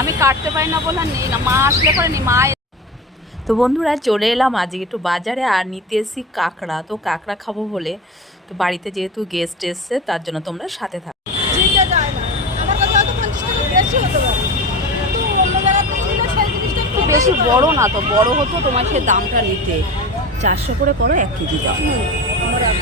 আমি কাটতে পারি না বলে নেই না। মা আসলে পরে নি মা তো বন্ধুরা চলে এলাম আজকে একটু বাজারে আর নিতে এসেছি কাঁকড়া। তো কাঁকড়া খাব বলে তো বাড়িতে যেহেতু গেস্ট এসছে তার জন্য তোমরা সাথে থাকো। বেশি বড় না তো বড় হতো তোমার সে দামটা নিতে। চারশো করে করো এক কেজি এক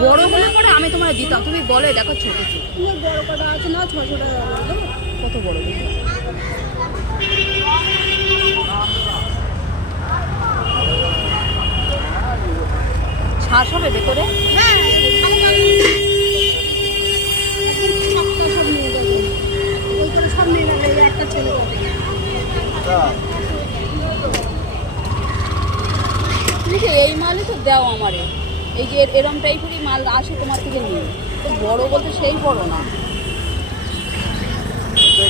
বড়। হলে পরে আমি তোমার দিতাম তুমি বলে দেখো ছোট ছোট। বড় কটা আছে না ছশো টাকা করে কত বড় দেখো। শ্বাস হবে ভেতরে? হ্যাঁ সব নিয়ে যাবে ওইখানে সব নিয়ে এই মালই তো দাও আমারে? এই যে এর- এরম টাইপেরই মাল আসে তোমার থেকে নিয়ে। তো বড় বলতে সেই বড় না।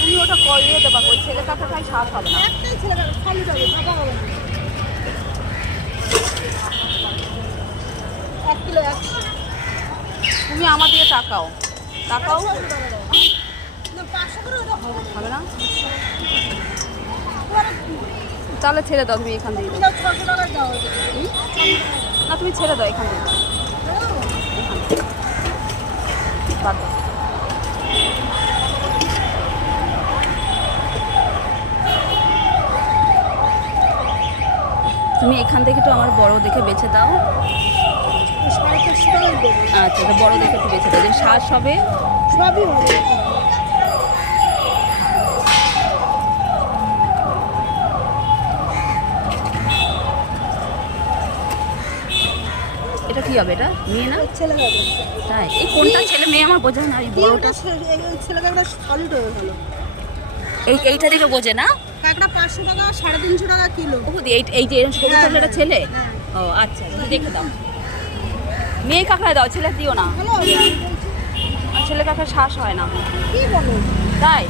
তুমি ওটা করিয়ে দেবা ওই ছেলে কাটা খাই হবে না। একটাই ছেলে যাবে খালি যাবে ফাঁকা হবে না। এক কিলো এক তুমি আমার দিকে তাকাও। তাকাও। ছশো টাকা দাও। না পাঁচশো করে ওটা হবে না? তাহলে ছেড়ে দাও তুমি এখান থেকে? না তুমি ছেড়ে দাও। এখান থেকে। বাদ দাও। তুমি এখান থেকে একটু আমার বড় দেখে বেছে দাও। আচ্ছা বড় দেখে একটু বেছে দাও। শ্বাস হবে। সবই হবে এটা কি হবে এটা? মেয়ে না? ছেলে যাবে তাই। এই কোনটা ছেলে? মেয়ে আমার বোঝে না এই বড়টা। ছেলেকে একটা সলিড হয়ে গেল। এই এইটা দেখে বোঝে না? কাঁকড়া পাঁচশো টাকা সাড়ে তিনশো টাকা কিলো। ও এই এই যে সবুজ কাঁকড়াটা হ্যাঁ, একটা হ্যাঁ, ছেলে? হ্যাঁ। ও আচ্ছা দেখে দাও। মেয়ে কাঁকড়া দাও ছেলে দিও না। ছেলে কাঁকড়া শ্বাস হয় না। কি বলো? তাই?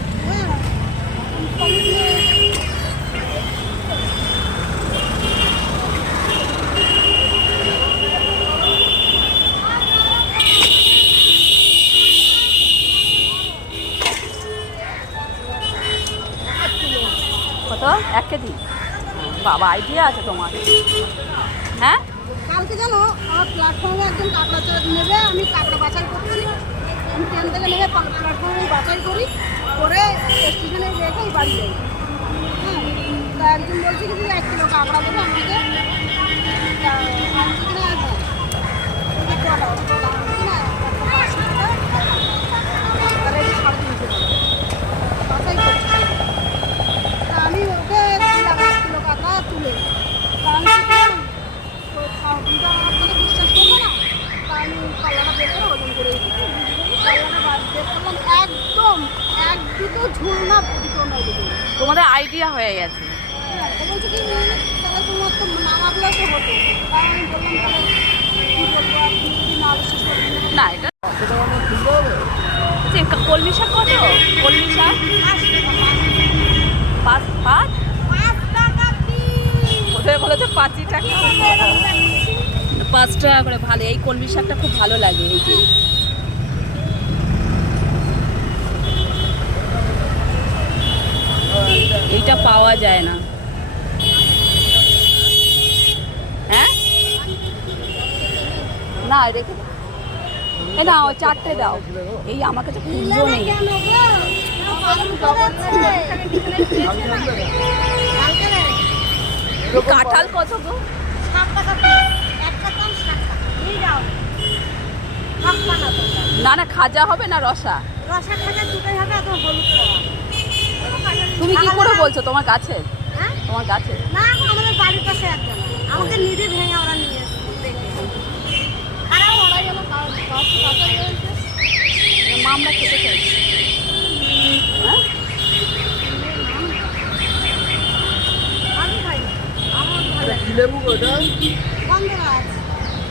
কত এক কেজি বাবা আইডিয়া আছে তোমার। হ্যাঁ? কালকে জানো, আমার প্ল্যাটফর্মে একজন কাঁকড়া চড়া নেবে, আমি কাঁকড়া বাছাই করছি। আমি ট্রেন থেকে নেবে প্ল্যাটফর্মে বাছাই করি, করে স্টেশনে রেখে বাড়ি যাই। হ্যাঁ তা একজন বলছি কি এক কিলো কাঁকড়া দেবে আমাকে তা আমি বলছি কিনা হ্যাঁ বলছি, কটা? তা আমি বলছি, না একটা পাঁচশো টাকা তাহলে এটা সাড়ে তিনশো টাকা বাছাই করছি তা আমি ওকে দিলাম এক কিলো কাঁকড়া তুলে তা আমি কি করলাম? তো তুমি তো আমার কথা বিশ্বাস করবে না তা আমি পাল্লাটা বের করে ওজন করে দিচ্ছি। পাল্লাটা বার- বের করলাম একদম। এক দুটো তোমাদের আইডিয়া হয়ে গেছে। হ্যাঁ, বলছে কি তাহলে তোমার তো নামাবলে তো হতো। তাই আমি বললাম তাহলে কী বলব আপনি যদি না বিশ্বাস করবেন না এটা কলমি শাক কত? কলমি শাক? পাঁচ পাঁচ? কোথায় বলেছে পাঁচই টাকা পাঁচ টাকা। করে ভালো এই কলমি শাকটা খুব ভালো লাগে এই যে এইটা পাওয়া যায় না। হ্যাঁ? না রেখে। এই দাও চারটে দাও। এই আমার কাছে খুঁজো নেই। কাঁঠাল কত গো? না না খাজা হবে না রসা? রসা খাজা দুটোই হবে আর হলুদ তুমি কি করে বলছো? তোমার গাছে হ্যাঁ? তোমার গাছে না আমাদের বাড়ির পাশে একজন। আমাকে নিজে ভেঙে ওরা নিয়ে মা আমরা খেতে চাইছি। হ্যাঁ? লেবু গন্ধরাজ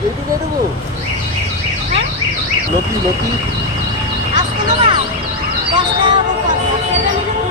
এইটু দিয়ে দেবো? হ্যাঁ? লতি লতি। আসতে না না দশ টাকা করে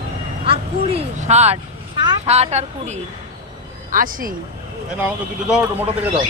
আর কুড়ি। ষাট। ষাট আর কুড়ি। আশি। আমাকে দুটো দাও মোটা থেকে দাও।